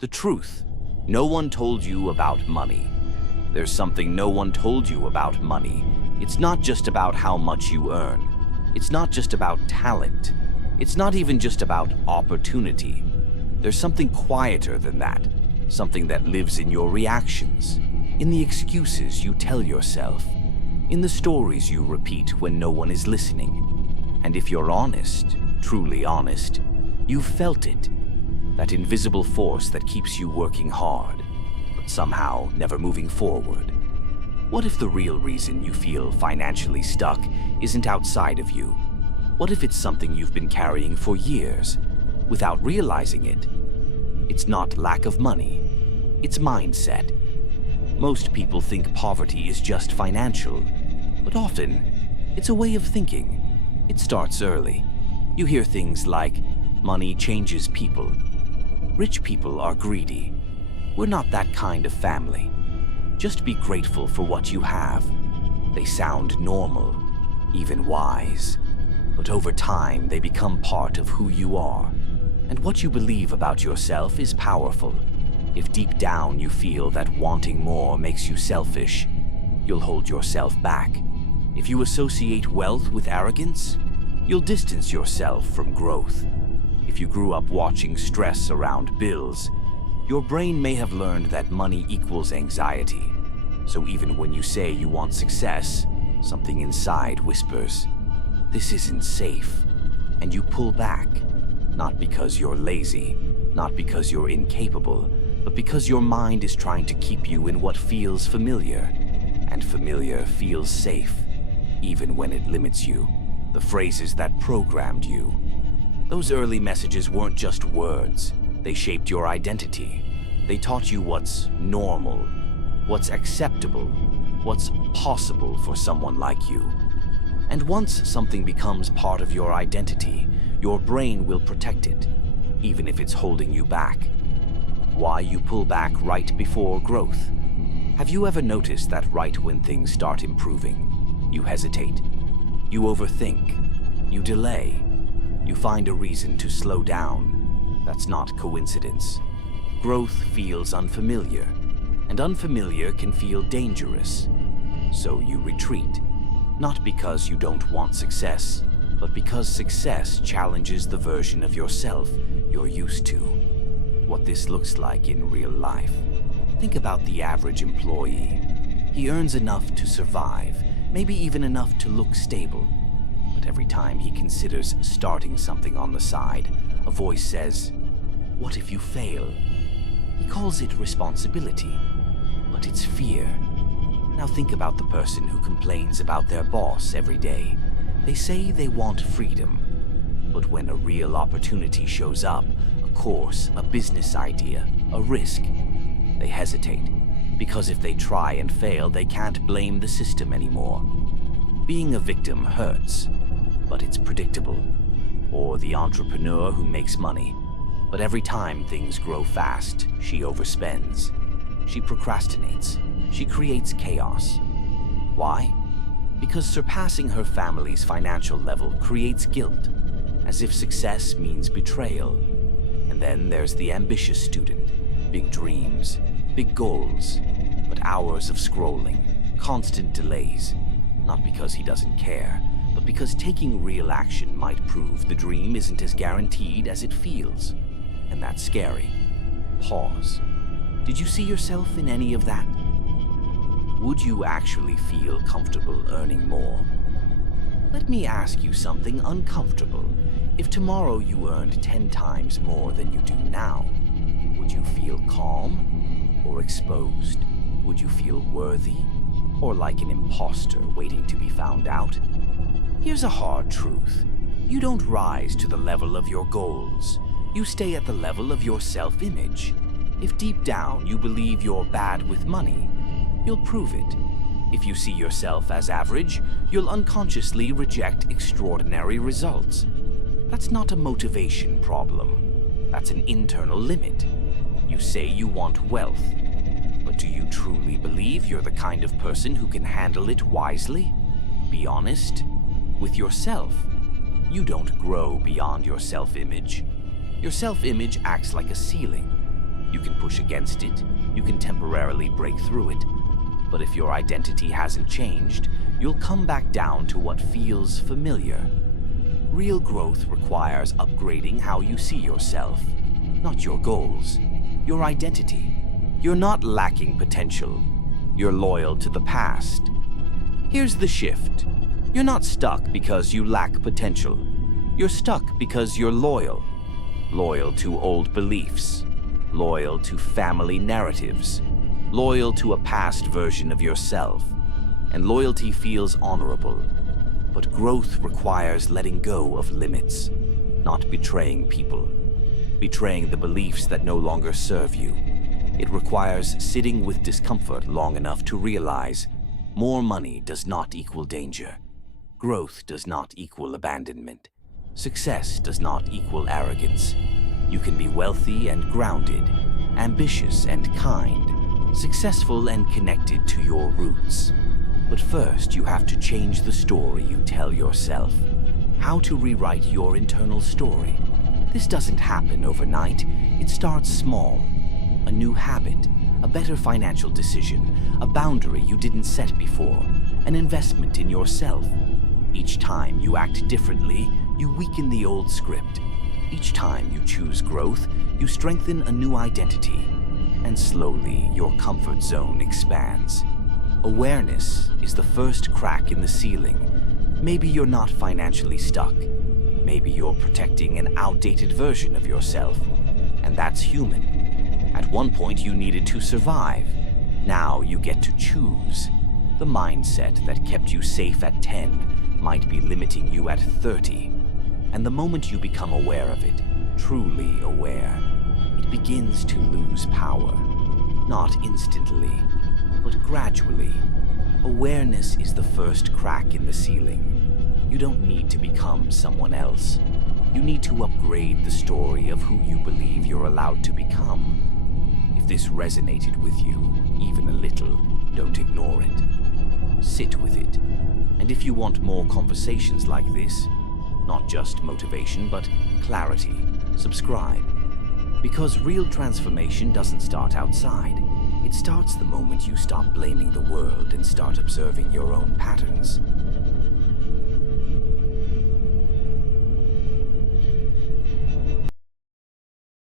The truth. No one told you about money. There's something no one told you about money. It's not just about how much you earn. It's not just about talent. It's not even just about opportunity. There's something quieter than that. Something that lives in your reactions, in the excuses you tell yourself, in the stories you repeat when no one is listening. And if you're honest, truly honest, you've felt it. That invisible force that keeps you working hard, but somehow never moving forward. What if the real reason you feel financially stuck isn't outside of you? What if it's something you've been carrying for years, without realizing it? It's not lack of money, it's mindset. Most people think poverty is just financial, but often it's a way of thinking. It starts early. You hear things like, money changes people. Rich people are greedy. We're not that kind of family. Just be grateful for what you have. They sound normal, even wise. But over time, they become part of who you are. And what you believe about yourself is powerful. If deep down you feel that wanting more makes you selfish, you'll hold yourself back. If you associate wealth with arrogance, you'll distance yourself from growth. If you grew up watching stress around bills, your brain may have learned that money equals anxiety. So even when you say you want success, something inside whispers, "This isn't safe," and you pull back. Not because you're lazy, not because you're incapable, but because your mind is trying to keep you in what feels familiar. And familiar feels safe, even when it limits you. The phrases that programmed you. Those early messages weren't just words. They shaped your identity. They taught you what's normal, what's acceptable, what's possible for someone like you. And once something becomes part of your identity, your brain will protect it, even if it's holding you back. Why you pull back right before growth? Have you ever noticed that right when things start improving, you hesitate, you overthink, you delay, you find a reason to slow down? That's not coincidence. Growth feels unfamiliar, and unfamiliar can feel dangerous. So you retreat, not because you don't want success, but because success challenges the version of yourself you're used to. What this looks like in real life. Think about the average employee. He earns enough to survive, maybe even enough to look stable. But every time he considers starting something on the side, a voice says, "What if you fail?" He calls it responsibility, but it's fear. Now think about the person who complains about their boss every day. They say they want freedom, but when a real opportunity shows up, a course, a business idea, a risk, they hesitate. Because if they try and fail, they can't blame the system anymore. Being a victim hurts, but it's predictable. Or the entrepreneur who makes money, but every time things grow fast, she overspends. She procrastinates. She creates chaos. Why? Because surpassing her family's financial level creates guilt, as if success means betrayal. And then there's the ambitious student. Big dreams, big goals, but hours of scrolling, constant delays. Not because he doesn't care, but because taking real action might prove the dream isn't as guaranteed as it feels. And that's scary. Pause. Did you see yourself in any of that? Would you actually feel comfortable earning more? Let me ask you something uncomfortable. If tomorrow you earned 10 times more than you do now, would you feel calm or exposed? Would you feel worthy or like an imposter waiting to be found out? Here's a hard truth. You don't rise to the level of your goals. You stay at the level of your self-image. If deep down you believe you're bad with money, you'll prove it. If you see yourself as average, you'll unconsciously reject extraordinary results. That's not a motivation problem. That's an internal limit. You say you want wealth, but do you truly believe you're the kind of person who can handle it wisely? Be honest with yourself. You don't grow beyond your self-image. Your self-image acts like a ceiling. You can push against it, you can temporarily break through it. But if your identity hasn't changed, you'll come back down to what feels familiar. Real growth requires upgrading how you see yourself, not your goals, your identity. You're not lacking potential. You're loyal to the past. Here's the shift. You're not stuck because you lack potential. You're stuck because you're loyal. Loyal to old beliefs. Loyal to family narratives. Loyal to a past version of yourself. And loyalty feels honorable. But growth requires letting go of limits, not betraying people. Betraying the beliefs that no longer serve you. It requires sitting with discomfort long enough to realize more money does not equal danger. Growth does not equal abandonment. Success does not equal arrogance. You can be wealthy and grounded, ambitious and kind, successful and connected to your roots. But first, you have to change the story you tell yourself. How to rewrite your internal story. This doesn't happen overnight. It starts small. A new habit, a better financial decision, a boundary you didn't set before, an investment in yourself. Each time you act differently, you weaken the old script. Each time you choose growth, you strengthen a new identity. And slowly, your comfort zone expands. Awareness is the first crack in the ceiling. Maybe you're not financially stuck. Maybe you're protecting an outdated version of yourself. And that's human. At one point, you needed to survive. Now you get to choose. The mindset that kept you safe at 10 might be limiting you at 30. And the moment you become aware of it, truly aware, it begins to lose power. Not instantly, but gradually. Awareness is the first crack in the ceiling. You don't need to become someone else. You need to upgrade the story of who you believe you're allowed to become. If this resonated with you, even a little, don't ignore it. Sit with it. And if you want more conversations like this, not just motivation, but clarity, subscribe. Because real transformation doesn't start outside. It starts the moment you stop blaming the world and start observing your own patterns.